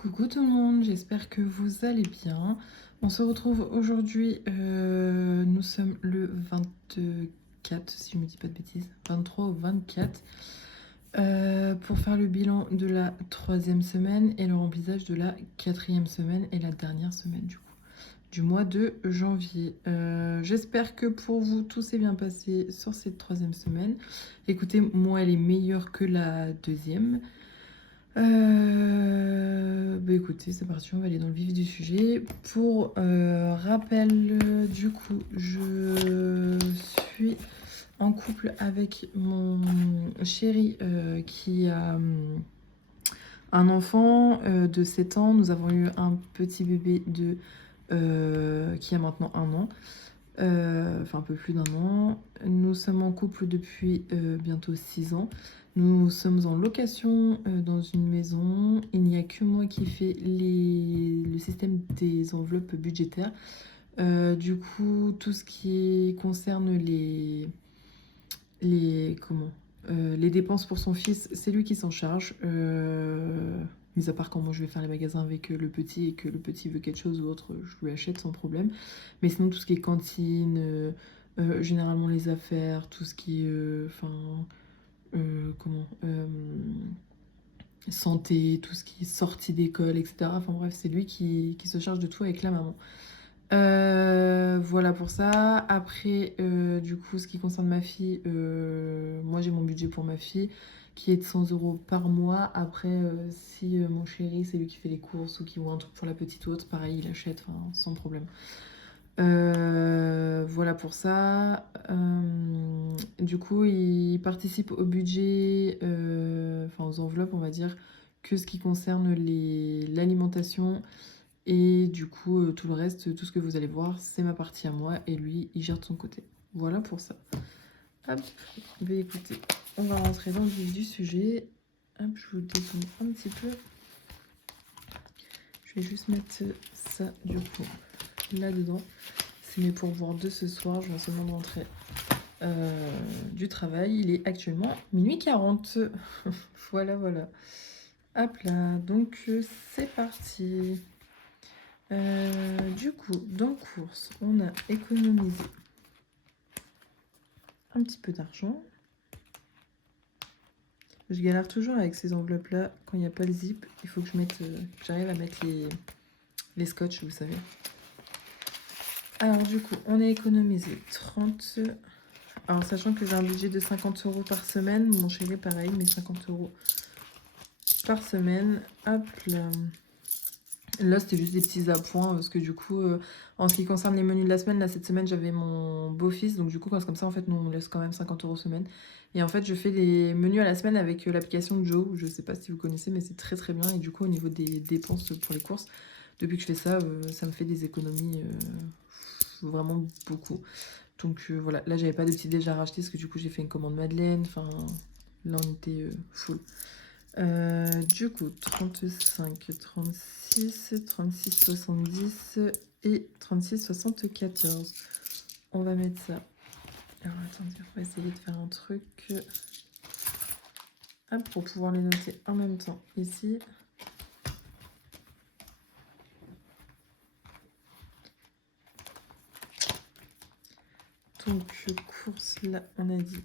Coucou tout le monde, j'espère que vous allez bien. On se retrouve aujourd'hui, nous sommes le 24, si je ne me dis pas de bêtises, 23 ou 24, pour faire le bilan de la 3e semaine et le remplissage de la 4e semaine et la dernière semaine du mois de janvier. J'espère que pour vous tout s'est bien passé sur cette 3e semaine. Écoutez, moi elle est meilleure que la 2e. Bah écoutez, c'est parti, on va aller dans le vif du sujet. Pour rappel, du coup, je suis en couple avec mon chéri qui a un enfant de 7 ans. Nous avons eu un petit bébé qui a maintenant 1 an. Enfin un peu plus d'1 an. Nous sommes en couple depuis bientôt 6 ans. Nous sommes en location dans une maison. Il n'y a que moi qui fais le système des enveloppes budgétaires. Du coup, tout ce qui concerne les dépenses pour son fils, c'est lui qui s'en charge. Mis à part quand moi je vais faire les magasins avec le petit et que le petit veut quelque chose ou autre, je lui achète sans problème. Mais sinon, tout ce qui est cantine, généralement les affaires, tout ce qui est. Santé, tout ce qui est sortie d'école, etc. Enfin bref, c'est lui qui se charge de tout avec la maman. Voilà pour ça. Après, du coup, ce qui concerne ma fille, moi j'ai mon budget pour ma fille qui est de 100 euros par mois. Après, si mon chéri, c'est lui qui fait les courses ou qui voit un truc pour la petite ou autre, pareil, il achète, enfin, sans problème. Voilà pour ça. Du coup, il participe au budget, enfin aux enveloppes, on va dire, que ce qui concerne l'alimentation. Et du coup, tout le reste, tout ce que vous allez voir, c'est ma partie à moi. Et lui, il gère de son côté. Voilà pour ça. Hop, bah écoutez, on va rentrer dans le vif du sujet. Hop, je vous dézoome un petit peu. Je vais juste mettre ça, du coup, là-dedans. C'est mes pourboires de ce soir. Je viens seulement de rentrer du travail. Il est actuellement minuit 40. Voilà, voilà. Hop là, donc c'est parti. Du coup, dans course, on a économisé un petit peu d'argent. Je galère toujours avec ces enveloppes-là. Quand il n'y a pas le zip, il faut que j'arrive à mettre les scotch, vous savez. Alors du coup, on a économisé 30. Alors sachant que j'ai un budget de 50 euros par semaine, mon chéri pareil, mais 50 euros par semaine. Hop là. Là, c'était juste des petits appoints parce que du coup, en ce qui concerne les menus de la semaine, là, cette semaine, j'avais mon beau-fils. Donc, du coup, quand c'est comme ça, en fait, nous, on laisse quand même 50 euros semaine. Et en fait, je fais les menus à la semaine avec l'application Joe. Je sais pas si vous connaissez, mais c'est très très bien. Et du coup, au niveau des dépenses pour les courses, depuis que je fais ça, ça me fait des économies vraiment beaucoup. Donc, voilà. Là, j'avais pas de petit déj à racheter parce que du coup, j'ai fait une commande Madeleine. Enfin, là, on était full. Du coup, 35, 36, 36, 70 et 36, 74. On va mettre ça. Alors, attendez, on va essayer de faire un truc. Hop, pour pouvoir les noter en même temps ici. Donc, course, là, on a dit.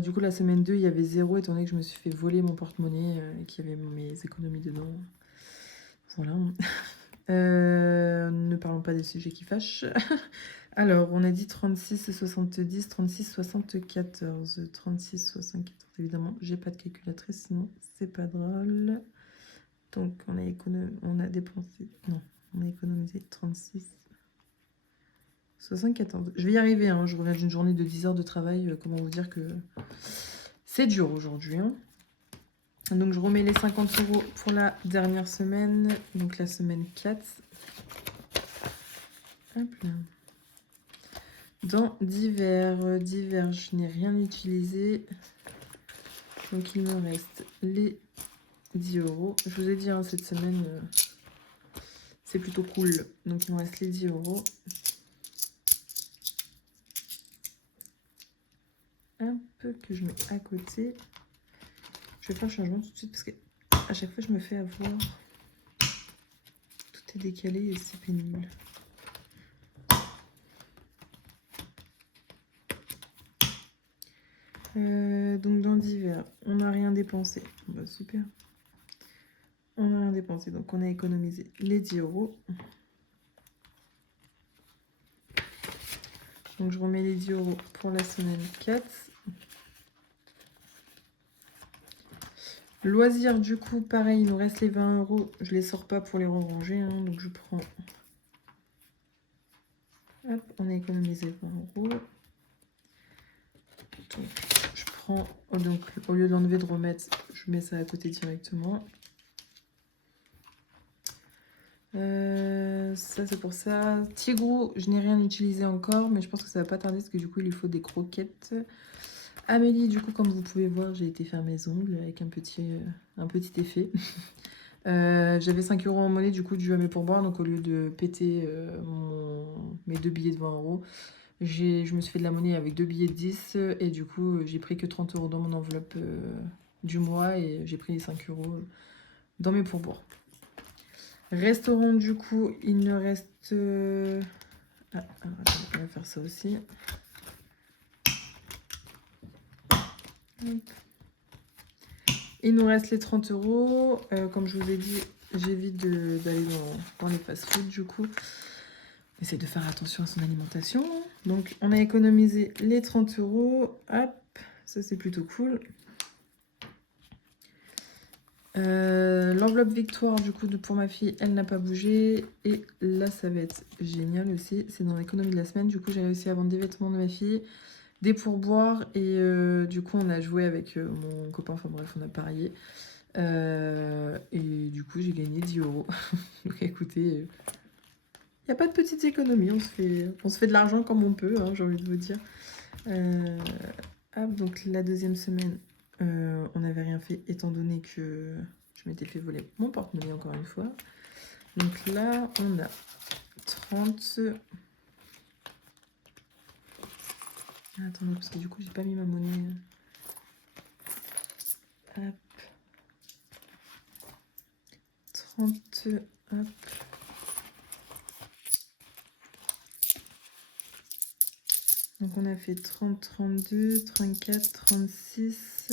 Du coup, la semaine 2, il y avait 0, étant donné que je me suis fait voler mon porte-monnaie et qu'il y avait mes économies dedans. Voilà. Ne parlons pas des sujets qui fâchent. Alors, on a dit 36 et 70, 36, 74. 36, 74, évidemment, j'ai pas de calculatrice, sinon c'est pas drôle. Donc, on a dépensé... Non, on a économisé 36, 74. Je vais y arriver, hein, je reviens d'une journée de 10 heures de travail. Comment vous dire que c'est dur aujourd'hui, hein. Donc, je remets les 50 euros pour la dernière semaine, donc la semaine 4. Hop là. Dans divers, je n'ai rien utilisé. Donc, il me reste les 10 euros. Je vous ai dit, hein, cette semaine, c'est plutôt cool. Donc, il me reste les 10 euros. Un peu que je mets à côté. Je vais faire le changement tout de suite parce que À chaque fois, je me fais avoir. Tout est décalé et c'est pénible. Donc dans divers, on n'a rien dépensé. Bah, super. On n'a rien dépensé, donc on a économisé les 10 euros. Donc je remets les 10 euros pour la semaine 4. Loisirs, du coup, pareil, il nous reste les 20 euros. Je les sors pas pour les ranger, hein, donc je prends. Hop, on a économisé 20 euros. Donc je prends, donc au lieu d'enlever, de remettre, je mets ça à côté directement. Ça c'est pour ça. Tigrou, je n'ai rien utilisé encore, mais je pense que ça va pas tarder parce que du coup il lui faut des croquettes. Amélie, du coup comme vous pouvez voir, j'ai été faire mes ongles avec un petit effet. J'avais 5 euros en monnaie du coup dû à mes pourboires, donc au lieu de péter mes 2 billets de 20 euros, je me suis fait de la monnaie avec 2 billets de 10 et du coup j'ai pris que 30 euros dans mon enveloppe du mois et j'ai pris les 5 euros dans mes pourboires. Restaurant, du coup, il ne reste... Ah, alors, attends, on va faire ça aussi. Hop. Il nous reste les 30 euros. Comme je vous ai dit, j'évite d'aller dans les fast-food, du coup. On essaie de faire attention à son alimentation. Donc, on a économisé les 30 euros. Hop, ça c'est plutôt cool. L'enveloppe victoire du coup pour ma fille, elle n'a pas bougé. Et là ça va être génial aussi, c'est dans l'économie de la semaine. Du coup j'ai réussi à vendre des vêtements de ma fille, des pourboires et du coup on a joué avec mon copain, enfin bref on a parié. Et du coup j'ai gagné 10 euros. Donc écoutez, il n'y a pas de petites économies, on se fait de l'argent comme on peut, hein, j'ai envie de vous dire. Hop, donc la deuxième semaine, on n'avait rien fait étant donné que je m'étais fait voler mon porte-monnaie encore une fois. Donc là, on a 30... Ah, attendez, parce que du coup, j'ai pas mis ma monnaie. Hop. 30... Hop. Donc on a fait 30, 32, 34, 36,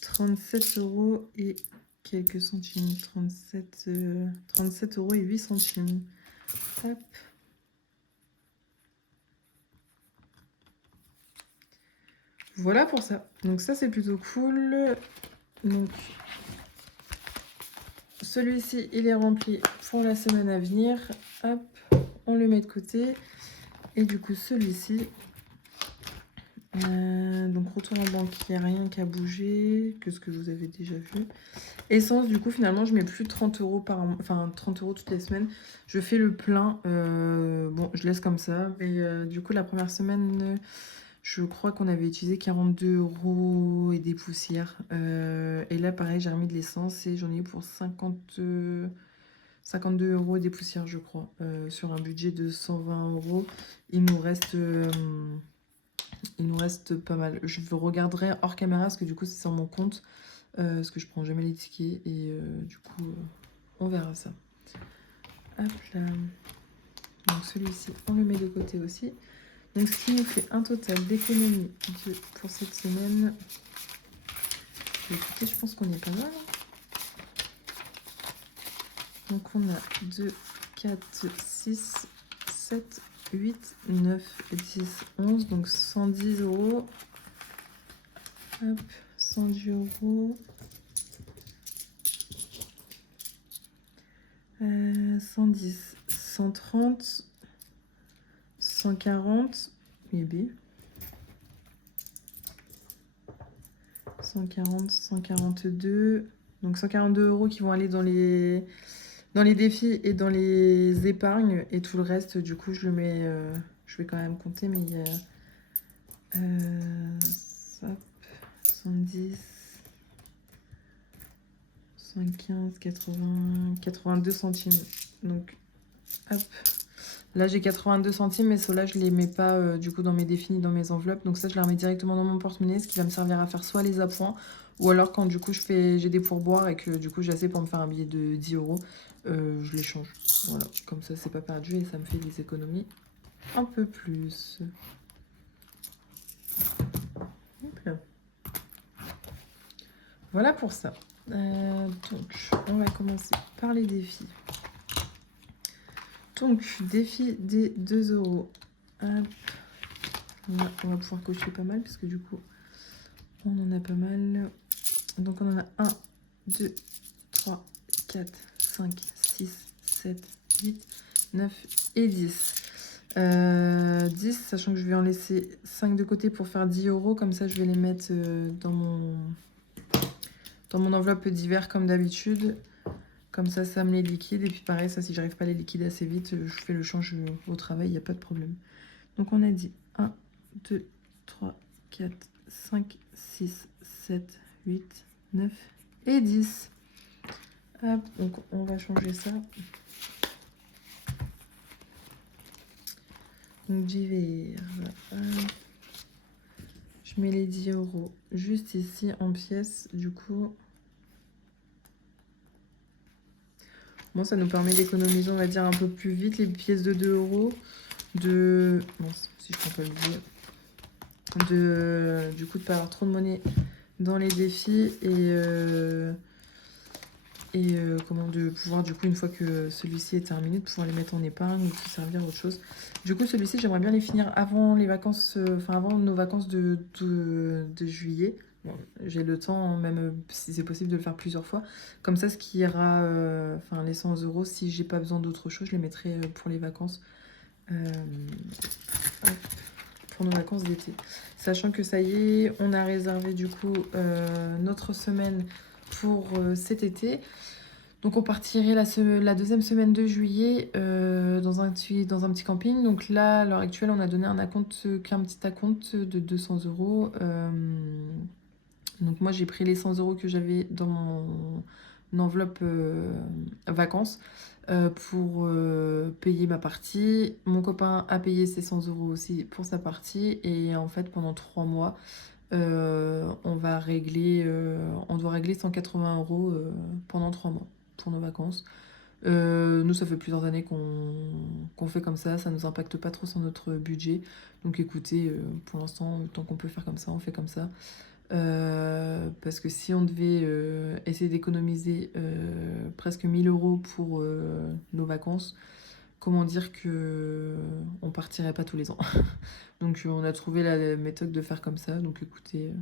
37 euros et quelques centimes. 37 euros et 8 centimes. Hop. Voilà pour ça. Donc ça c'est plutôt cool. Donc celui-ci il est rempli pour la semaine à venir. Hop, on le met de côté. Et du coup celui-ci, donc retour en banque, il n'y a rien qu'à bouger, que ce que vous avez déjà vu. Essence, du coup finalement je mets plus 30 euros enfin 30 euros toutes les semaines. Je fais le plein, bon je laisse comme ça. Mais du coup la première semaine, je crois qu'on avait utilisé 42 euros et des poussières. Et là pareil j'ai remis de l'essence et j'en ai eu pour 52 euros et des poussières je crois. Sur un budget de 120 euros. Il nous reste pas mal. Je regarderai hors caméra parce que du coup c'est sur mon compte. Parce que je prends jamais les tickets et du coup on verra ça. Hop là. Donc celui-ci on le met de côté aussi. Donc ce qui nous fait un total d'économie pour cette semaine. Écoutez, je pense qu'on est pas mal. Donc on a 2, 4, 6, 7, 8, 9, 10, 11. Donc 110 euros. Hop, 110 euros. 110, 130, 140, bébé. 140, 142. Donc 142 euros qui vont aller dans les défis et dans les épargnes. Et tout le reste, du coup, je le mets... je vais quand même compter, mais il y a... 110... 115, 80, 82 centimes. Donc, hop. Là, j'ai 82 centimes, mais ceux-là, je les mets pas du coup dans mes défis, dans mes enveloppes. Donc ça, je les remets directement dans mon porte-monnaie, ce qui va me servir à faire soit les appoints Ou alors quand du coup j'ai des pourboires et que du coup j'ai assez pour me faire un billet de 10 euros, je les change. Voilà, comme ça c'est pas perdu et ça me fait des économies un peu plus. Hop là. Voilà pour ça. Donc, on va commencer par les défis. Donc, défi des 2 euros. Hop. On va pouvoir cocher pas mal, parce que du coup, on en a pas mal. Donc, on en a 1, 2, 3, 4, 5, 6, 7, 8, 9 et 10. 10, sachant que je vais en laisser 5 de côté pour faire 10 euros. Comme ça, je vais les mettre dans mon enveloppe d'hiver comme d'habitude. Comme ça me les liquide. Et puis pareil, ça, si j'arrive pas à les liquider assez vite, je fais le change au travail, il n'y a pas de problème. Donc on a dit 1, 2, 3, 4, 5, 6, 7, 8, 9 et 10. Hop, donc on va changer ça. Donc d'hiver. Je mets les 10 euros juste ici en pièces. Du coup, bon, ça nous permet d'économiser, on va dire, un peu plus vite les pièces de 2 euros. Non, si je prends pas le billet. Du coup, de pas avoir trop de monnaie dans les défis comment de pouvoir, du coup, une fois que celui-ci est terminé, de pouvoir les mettre en épargne ou se servir à autre chose. Du coup, celui-ci, j'aimerais bien les finir avant les vacances, avant nos vacances de juillet. Bon, j'ai le temps, hein, même si c'est possible de le faire plusieurs fois. Comme ça, ce qui ira, les 100 euros, si j'ai pas besoin d'autre chose, je les mettrai pour les vacances. Pour nos vacances d'été. Sachant que ça y est, on a réservé du coup notre semaine pour cet été. Donc on partirait la deuxième semaine de juillet dans un petit camping. Donc là, à l'heure actuelle, on a donné un petit acompte de 200 euros. Donc moi, j'ai pris les 100 euros que j'avais dans mon enveloppe vacances pour payer ma partie. Mon copain a payé ses 100 euros aussi pour sa partie. Et en fait, pendant 3 mois, on doit régler 180 euros pendant 3 mois pour nos vacances. Nous, ça fait plusieurs années qu'on fait comme ça nous impacte pas trop sur notre budget. Donc écoutez, pour l'instant, tant qu'on peut faire comme ça, on fait comme ça. Parce que si on devait essayer d'économiser presque 1000 euros pour nos vacances, comment dire que on partirait pas tous les ans. Donc on a trouvé la méthode de faire comme ça. Donc écoutez,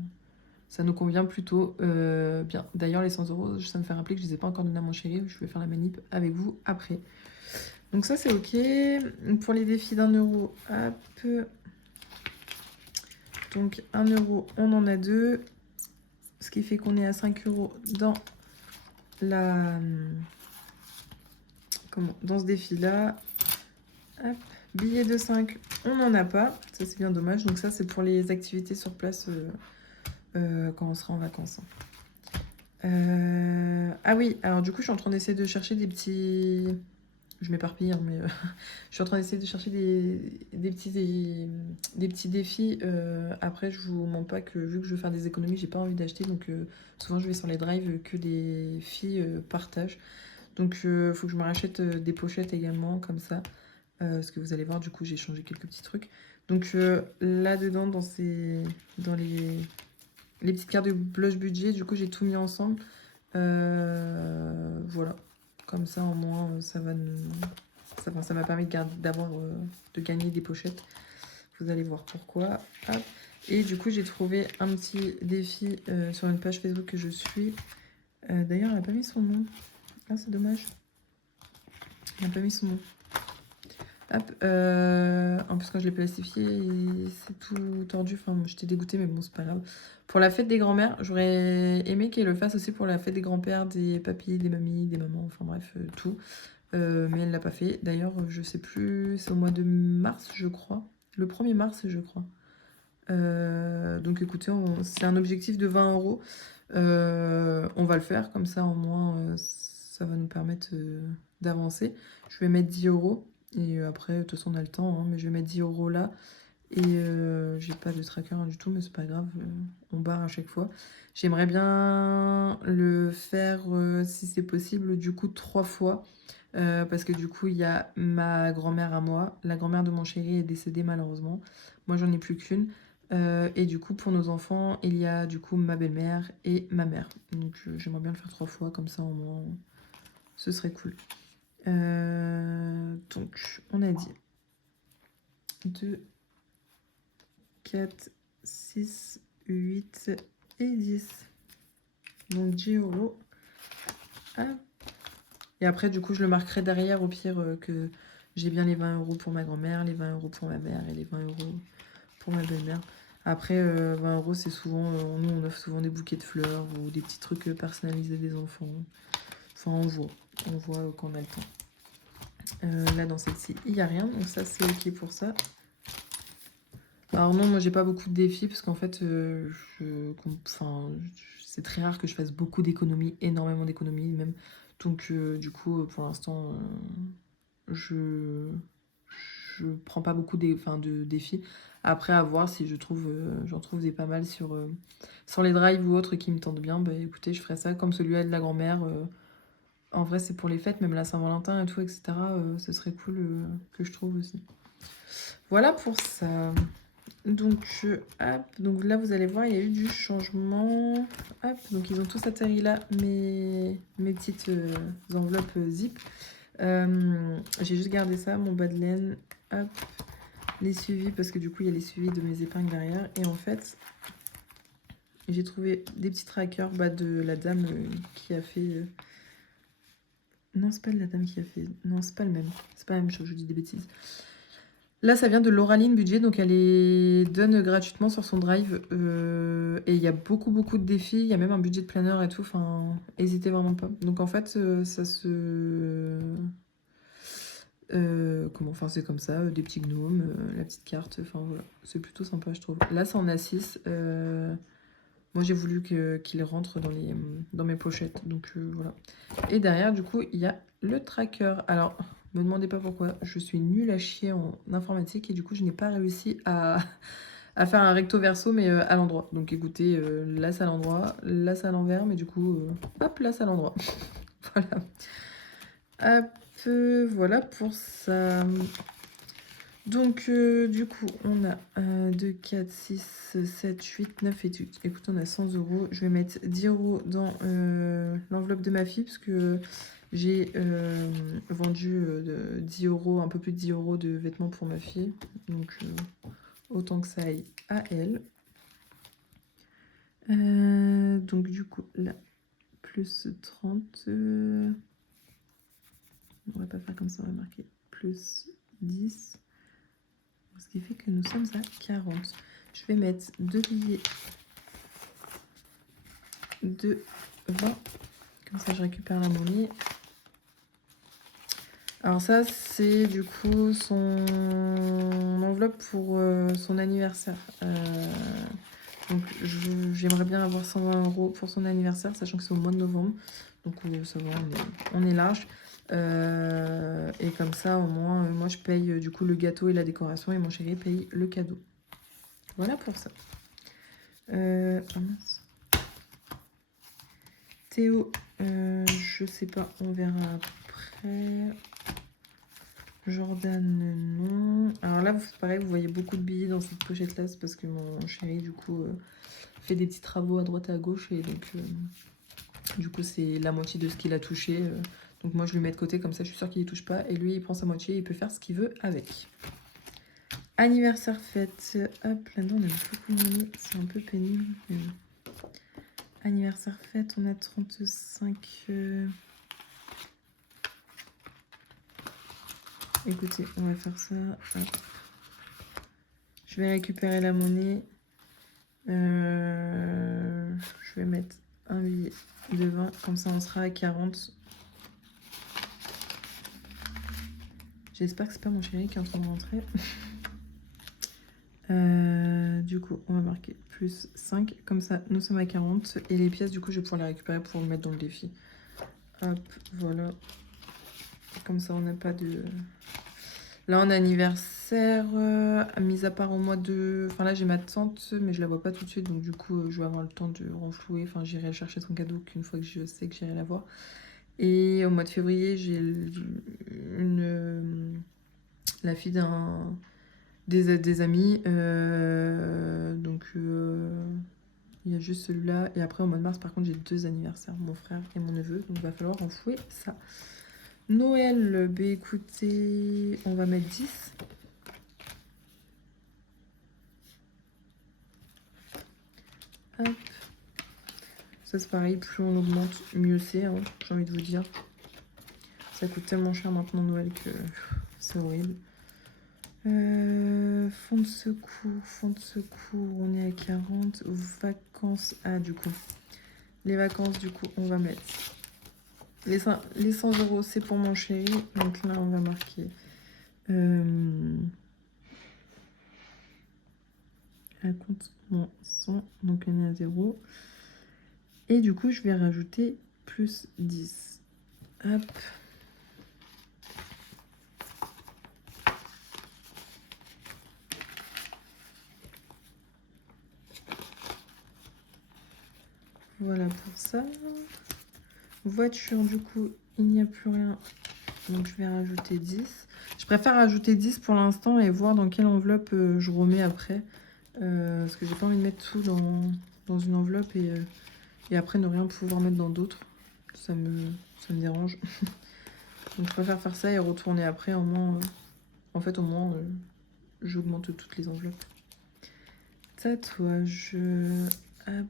ça nous convient plutôt bien. D'ailleurs, les 100 euros, ça me fait rappeler que je les ai pas encore donnés à mon chéri. Je vais faire la manip avec vous après. Donc ça, c'est ok. Pour les défis d'1 euro, hop. Donc 1 euro, on en a 2. Ce qui fait qu'on est à 5 euros dans dans ce défi-là. Hop. Billet de 5, on n'en a pas. Ça, c'est bien dommage. Donc ça, c'est pour les activités sur place quand on sera en vacances. Ah oui, alors du coup, je suis en train d'essayer de chercher des petits... Je m'éparpille, hein, mais je suis en train d'essayer de chercher des petits défis. Après, je vous mens pas que vu que je veux faire des économies, j'ai pas envie d'acheter. Donc souvent, je vais sur les drives que les filles partagent. Donc il faut que je me rachète des pochettes également, comme ça. Parce que vous allez voir, du coup, j'ai changé quelques petits trucs. Donc là-dedans, dans les petites cartes de blush budget, du coup, j'ai tout mis ensemble. Voilà. Comme ça, au moins, ça m'a permis de gagner des pochettes. Vous allez voir pourquoi. Hop. Et du coup, j'ai trouvé un petit défi sur une page Facebook que je suis. D'ailleurs, elle n'a pas mis son nom. Ah, c'est dommage. Elle n'a pas mis son nom. Hop. En plus, quand je l'ai plastifié, c'est tout tordu. Enfin, j'étais dégoûtée, mais bon, c'est pas grave. Pour la fête des grands-mères, j'aurais aimé qu'elle le fasse aussi pour la fête des grands-pères, des papis, des mamies, des mamans, enfin bref, tout. Mais elle l'a pas fait. D'ailleurs, je sais plus, c'est au mois de mars, je crois. Le 1er mars, je crois. Donc écoutez, c'est un objectif de 20 euros. On va le faire, comme ça au moins ça va nous permettre d'avancer. Je vais mettre 10 euros. Et après, de toute façon, on a le temps, hein, mais je vais mettre 10 euros là. Et j'ai pas de tracker du tout, mais c'est pas grave, on barre à chaque fois. J'aimerais bien le faire, si c'est possible, du coup 3 fois. Parce que du coup, il y a ma grand-mère à moi. La grand-mère de mon chéri est décédée malheureusement. Moi, j'en ai plus qu'une. Et du coup, pour nos enfants, il y a du coup ma belle-mère et ma mère. Donc j'aimerais bien le faire 3 fois, comme ça au moins, ce serait cool. Donc, on a dit 2, 4, 6, 8 et 10. Donc 10 euros. Hop. Et après, du coup, je le marquerai derrière au pire que j'ai bien les 20 euros pour ma grand-mère, les 20 euros pour ma mère et les 20 euros pour ma belle-mère. Après, 20 euros, c'est souvent, nous, on offre souvent des bouquets de fleurs ou des petits trucs personnalisés des enfants. Enfin, on voit quand on a le temps. Là, dans celle-ci, il n'y a rien, donc ça, c'est ok pour ça. Alors non, moi, j'ai pas beaucoup de défis parce qu'en fait, c'est très rare que je fasse beaucoup d'économies, énormément d'économies même. Donc, du coup, pour l'instant, je prends pas beaucoup de défis. Après, à voir si j'en trouve des pas mal sur les drives ou autres qui me tentent bien. Bah écoutez, je ferai ça comme celui-là de la grand-mère. En vrai, c'est pour les fêtes, même la Saint-Valentin et tout, etc. Ce serait cool que je trouve aussi. Voilà pour ça. Donc, hop, donc là, vous allez voir, il y a eu du changement. Hop, donc ils ont tous atterri là, mes petites enveloppes zip. J'ai juste gardé ça, mon bas de laine. Hop, les suivis, parce que du coup, il y a les suivis de mes épingles derrière. Et en fait, j'ai trouvé des petits trackers de la dame qui a fait... Non, c'est pas de la dame qui a fait... Non, c'est pas le même. C'est pas la même chose, je dis des bêtises. Là, ça vient de Lauraline Budget, donc elle les donne gratuitement sur son drive. Et il y a beaucoup de défis. Il y a même un budget de planeur et tout. Enfin, n'hésitez vraiment pas. Donc en fait, ça se... enfin, c'est comme ça, des petits gnomes, la petite carte. Enfin, voilà. C'est plutôt sympa, je trouve. Là, c'est en A6. Moi, j'ai voulu qu'il rentre dans mes pochettes. Donc voilà. Et derrière, du coup, il y a le tracker. Alors, me demandez pas pourquoi. Je suis nulle à chier en informatique et du coup, je n'ai pas réussi à faire un recto verso, mais à l'endroit. Donc écoutez, là, c'est à l'endroit. Là, c'est à l'envers. Mais du coup, hop, là, c'est à l'endroit. Voilà. Hop, voilà pour ça. Donc, du coup, on a 1, 2, 4, 6, 7, 8, 9 et 8. Écoute, on a 100 euros. Je vais mettre 10 euros dans l'enveloppe de ma fille parce que j'ai vendu 10 euros, un peu plus de 10 euros de vêtements pour ma fille. Donc, autant que ça aille à elle. Donc, du coup, là, plus 30. On va pas faire comme ça, on va marquer plus 10. Ce qui fait que nous sommes à 40. Je vais mettre 2 billets de 20. Comme ça, je récupère la monnaie. Alors ça, c'est du coup son enveloppe pour son anniversaire. Donc j'aimerais bien avoir 120 euros pour son anniversaire, sachant que c'est au mois de novembre. Donc ça va, on est large. Et comme ça, au moins, moi je paye du coup le gâteau et la décoration et mon chéri paye le cadeau. Voilà pour ça. Oh mince. Théo, je sais pas, on verra après. Jordan, non. Alors là, pareil, vous voyez beaucoup de billets dans cette pochette-là, c'est parce que mon chéri, du coup, fait des petits travaux à droite et à gauche, et donc, du coup, c'est la moitié de ce qu'il a touché. Donc moi, je lui mets de côté, comme ça, je suis sûre qu'il y touche pas, et lui, il prend sa moitié, il peut faire ce qu'il veut avec. Anniversaire fête. Hop, là-dedans, on a beaucoup de monnaie, c'est un peu pénible. Mais... Anniversaire fête, on a 35... Écoutez, on va faire ça. Hop. Je vais récupérer la monnaie. Je vais mettre un billet de 20. Comme ça, on sera à 40. J'espère que c'est pas mon chéri qui est en train de rentrer. Du coup, on va marquer plus 5. Comme ça, nous sommes à 40. Et les pièces, du coup, je vais pouvoir les récupérer pour le mettre dans le défi. Hop, voilà. Comme ça, on n'a pas de... Là, on a anniversaire. anniversaire, mis à part au mois de... Enfin là j'ai ma tante, mais je la vois pas tout de suite, donc du coup je vais avoir le temps de renflouer. Enfin j'irai chercher son cadeau qu'une fois que je sais que j'irai la voir. Et au mois de février, j'ai la fille des amis. Donc il y a juste celui-là. Et après au mois de mars, par contre, j'ai 2 anniversaires, mon frère et mon neveu. Donc il va falloir renflouer ça. Noël, bah écoutez, on va mettre 10. Hop. Ça c'est pareil, plus on augmente, mieux c'est, hein, j'ai envie de vous dire. Ça coûte tellement cher maintenant Noël que c'est horrible. Fonds de secours, on est à 40. Vacances, ah du coup. Les vacances, du coup, on va mettre... Les 100 €, c'est pour mon chéri. Donc là, on va marquer... à compte moins 100, donc on est à 0. Et du coup, je vais rajouter plus 10. Hop. Voilà pour ça. Voiture, du coup, il n'y a plus rien. Donc je vais rajouter 10. Je préfère rajouter 10 pour l'instant et voir dans quelle enveloppe je remets après. Parce que j'ai pas envie de mettre tout dans une enveloppe et après ne rien pouvoir mettre dans d'autres. Ça me dérange. Donc je préfère faire ça et retourner après. Au moins, en fait, au moins, j'augmente toutes les enveloppes. Tatouage. Hop.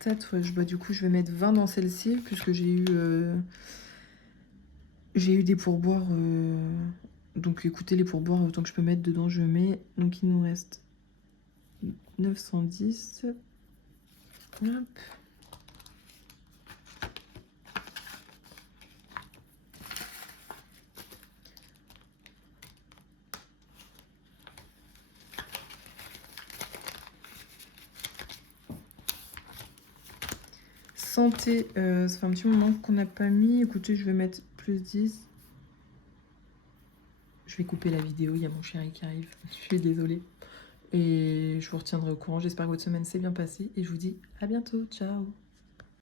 Tatouage. Bah, du coup, je vais mettre 20 dans celle-ci puisque j'ai eu des pourboires. Donc écoutez, les pourboires, autant que je peux mettre dedans, je mets. Donc il nous reste 910. Hop. Santé, ça fait un petit moment qu'on n'a pas mis. Écoutez, je vais mettre plus 10. Je vais couper la vidéo, il y a mon chéri qui arrive. Je suis désolée. Et je vous retiendrai au courant. J'espère que votre semaine s'est bien passée. Et je vous dis à bientôt. Ciao.